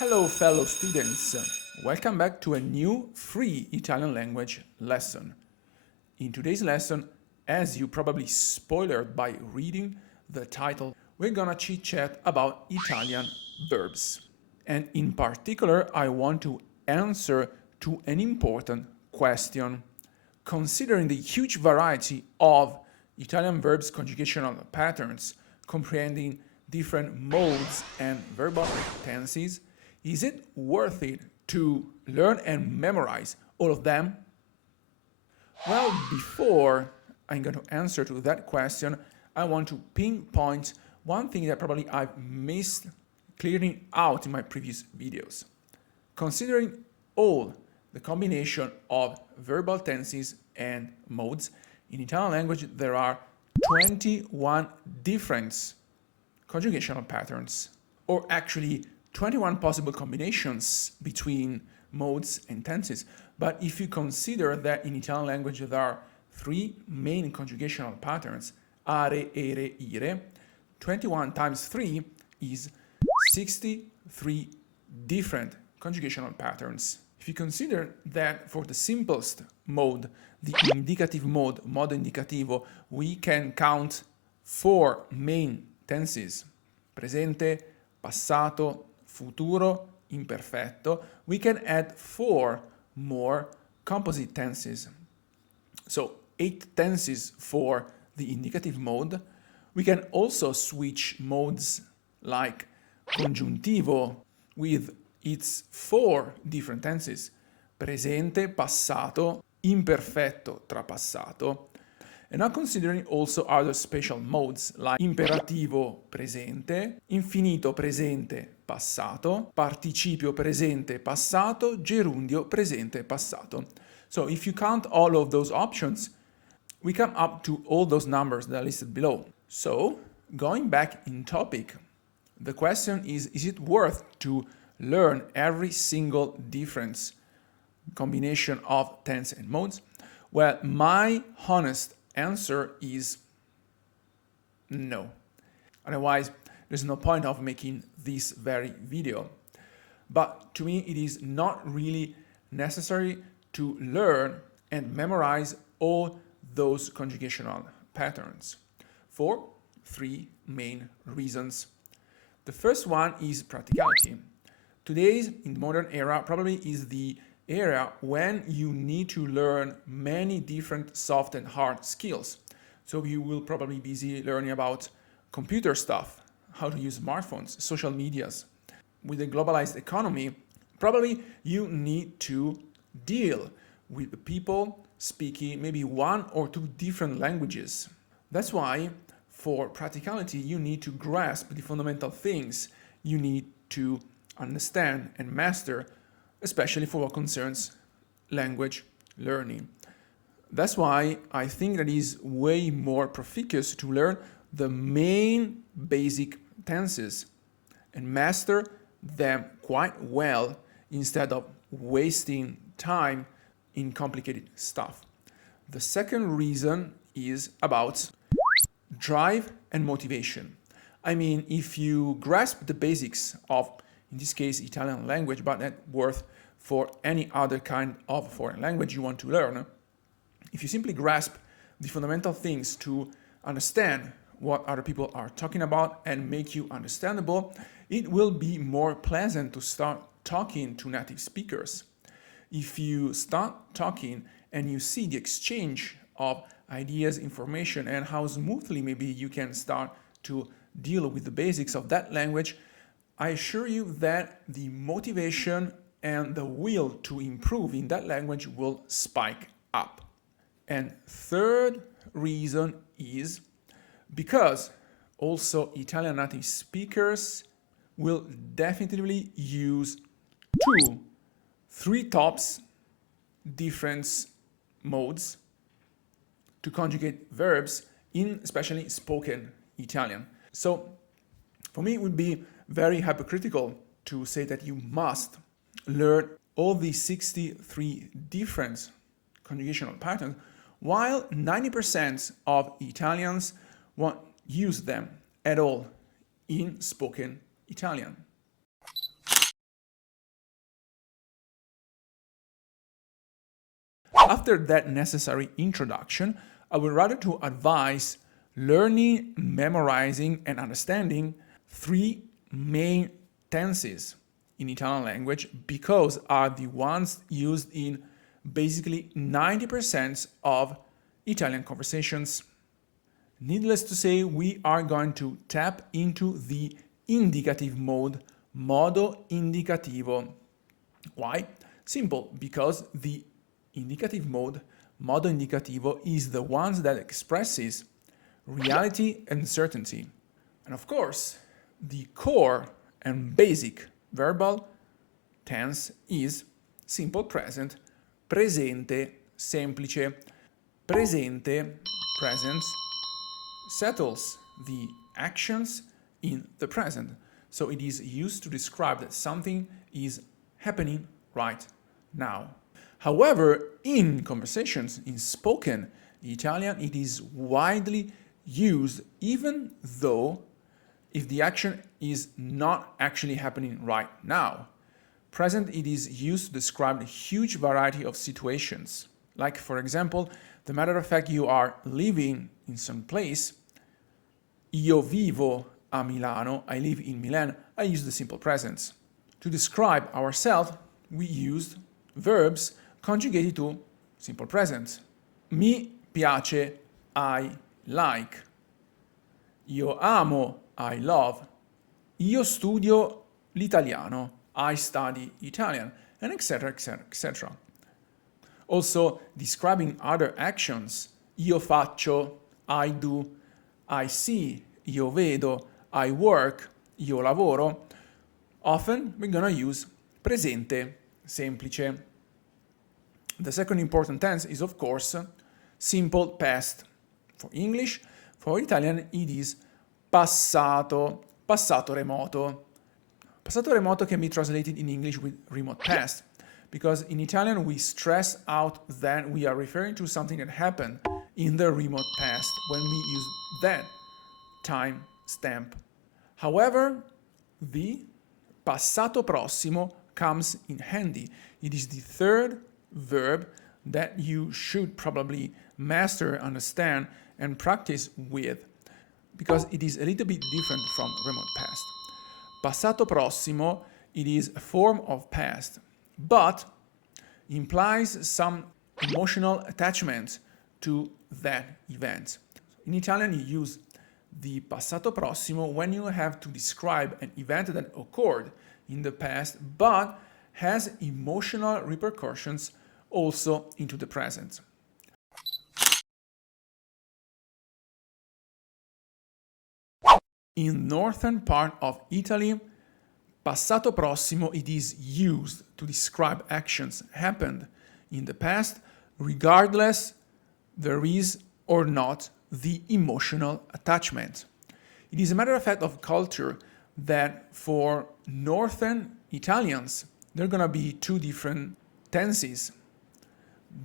Hello fellow students, welcome back to a new free Italian language lesson. In today's lesson, as you probably spoiled by reading the title, we're gonna chit-chat about Italian verbs. And in particular, I want to answer to an important question. Considering the huge variety of Italian verbs conjugational patterns, comprehending different modes and verbal tenses, is it worth it to learn and memorize all of them? Well, before I'm going to answer to that question, I want to pinpoint one thing that probably I've missed clearing out in my previous videos. Considering all the combination of verbal tenses and modes, in Italian language there are 21 different conjugational patterns, or actually 21 possible combinations between modes and tenses. But if you consider that in Italian language there are three main conjugational patterns, are, ere, ire, 21 times 3 is 63 different conjugational patterns. If you consider that for the simplest mode, the indicative mode, modo indicativo, we can count 4 main tenses, presente, passato, futuro, imperfetto. We can add 4 more composite tenses. So 8 tenses for the indicative mode. We can also switch modes like congiuntivo with its 4 different tenses, presente, passato, imperfetto, trapassato, and not considering also other special modes like imperativo presente, infinito presente passato, participio presente passato, gerundio presente passato. So if you count all of those options, we come up to all those numbers that are listed below. So going back in topic, the question is it worth to learn every single different combination of tense and modes? Well, my honest answer is no. Otherwise, there's no point of making this very video. But to me, it is not really necessary to learn and memorize all those conjugational patterns for 3 main reasons. The first one is practicality. Today's, in the modern era, probably is the area when you need to learn many different soft and hard skills. So you will probably be busy learning about computer stuff, how to use smartphones, social medias. With the globalized economy, probably you need to deal with people speaking maybe 1 or 2 different languages. That's why for practicality you need to grasp the fundamental things you need to understand and master, especially for what concerns language learning. That's why I think that it is way more profitous to learn the main basic tenses and master them quite well instead of wasting time in complicated stuff. The second reason is about drive and motivation. I mean, if you grasp the basics of, in this case, Italian language, but that worth for any other kind of foreign language you want to learn, if you simply grasp the fundamental things to understand what other people are talking about and make you understandable, it will be more pleasant to start talking to native speakers. If you start talking and you see the exchange of ideas, information, and how smoothly maybe you can start to deal with the basics of that language, I assure you that the motivation and the will to improve in that language will spike up. And third reason is because also Italian native speakers will definitely use 2, 3 tops different modes to conjugate verbs in especially spoken Italian. So for me it would be very hypocritical to say that you must learn all these 63 different conjugational patterns while 90% of Italians won't use them at all in spoken Italian. After that necessary introduction, I would rather to advise learning, memorizing, and understanding three main tenses in Italian language because are the ones used in basically 90% of Italian conversations. Needless to say, we are going to tap into the indicative mode, modo indicativo. Why? Simple, because the indicative mode, modo indicativo, is the one that expresses reality and certainty. And of course, the core and basic verbal tense is simple present, presente semplice. Presente, present, settles the actions in the present. So it is used to describe that something is happening right now. However, in conversations, in spoken Italian, it is widely used even though if the action is not actually happening right now. Present, it is used to describe a huge variety of situations. Like, for example, the matter of fact, you are living in some place. Io vivo a Milano. I live in Milan. I use the simple present. To describe ourselves, we use verbs conjugated to simple present. Mi piace, I like. Io amo, I love. Io studio l'italiano. I study Italian, and etc., etc., etc. Also, describing other actions. Io faccio, I do. I see, io vedo. I work, io lavoro. Often, we're going to use presente semplice. The second important tense is, of course, simple past. For English, for Italian, it is passato, passato remoto. Passato remoto can be translated in English with remote past, because in Italian we stress out that we are referring to something that happened in the remote past when we use that time stamp. However, the passato prossimo comes in handy. It is the third verb that you should probably master, understand, and practice with, because it is a little bit different from remote past. Passato prossimo, it is a form of past, but implies some emotional attachment to that event. In Italian, you use the passato prossimo when you have to describe an event that occurred in the past, but has emotional repercussions also into the present. In northern part of Italy, passato prossimo, it is used to describe actions happened in the past, regardless there is or not the emotional attachment. It is a matter of fact of culture that for northern Italians, there are going to be two different tenses.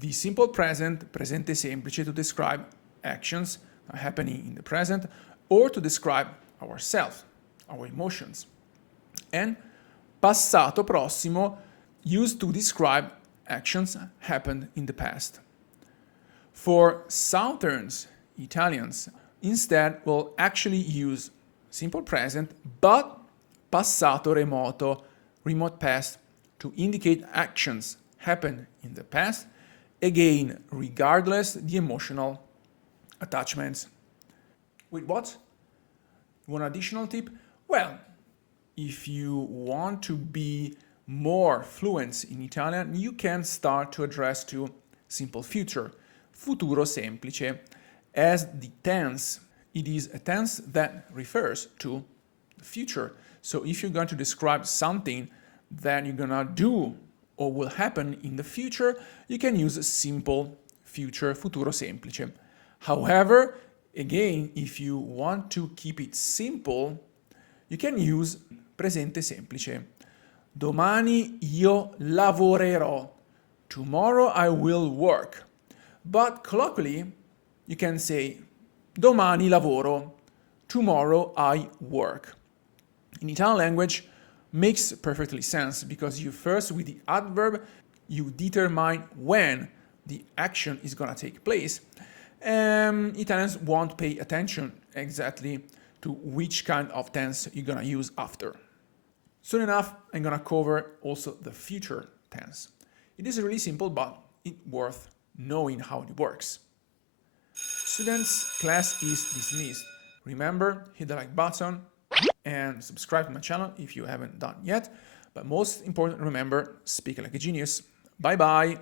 The simple present, presente semplice, to describe actions happening in the present, or to describe ourselves, our emotions. And passato prossimo, used to describe actions happened in the past. For southern Italians, instead will actually use simple present, but passato remoto, remote past, to indicate actions happened in the past, again, regardless the emotional attachments. With what? One additional tip? Well, if you want to be more fluent in Italian, you can start to address to simple future, futuro semplice, as the tense. It is a tense that refers to the future. So if you're going to describe something that you're gonna do or will happen in the future, you can use simple future, futuro semplice. However, again, if you want to keep it simple, you can use presente semplice. Domani io lavorerò. Tomorrow I will work. But colloquially, you can say domani lavoro. Tomorrow I work. In Italian language, makes perfectly sense because you first, with the adverb, you determine when the action is gonna take place, Italians won't pay attention exactly to which kind of tense you're gonna use after. Soon enough, I'm gonna cover also the future tense. It is really simple, but it's worth knowing how it works. Students, class is dismissed. Remember, hit the like button and subscribe to my channel if you haven't done yet. But most important, remember, speak like a genius. Bye bye.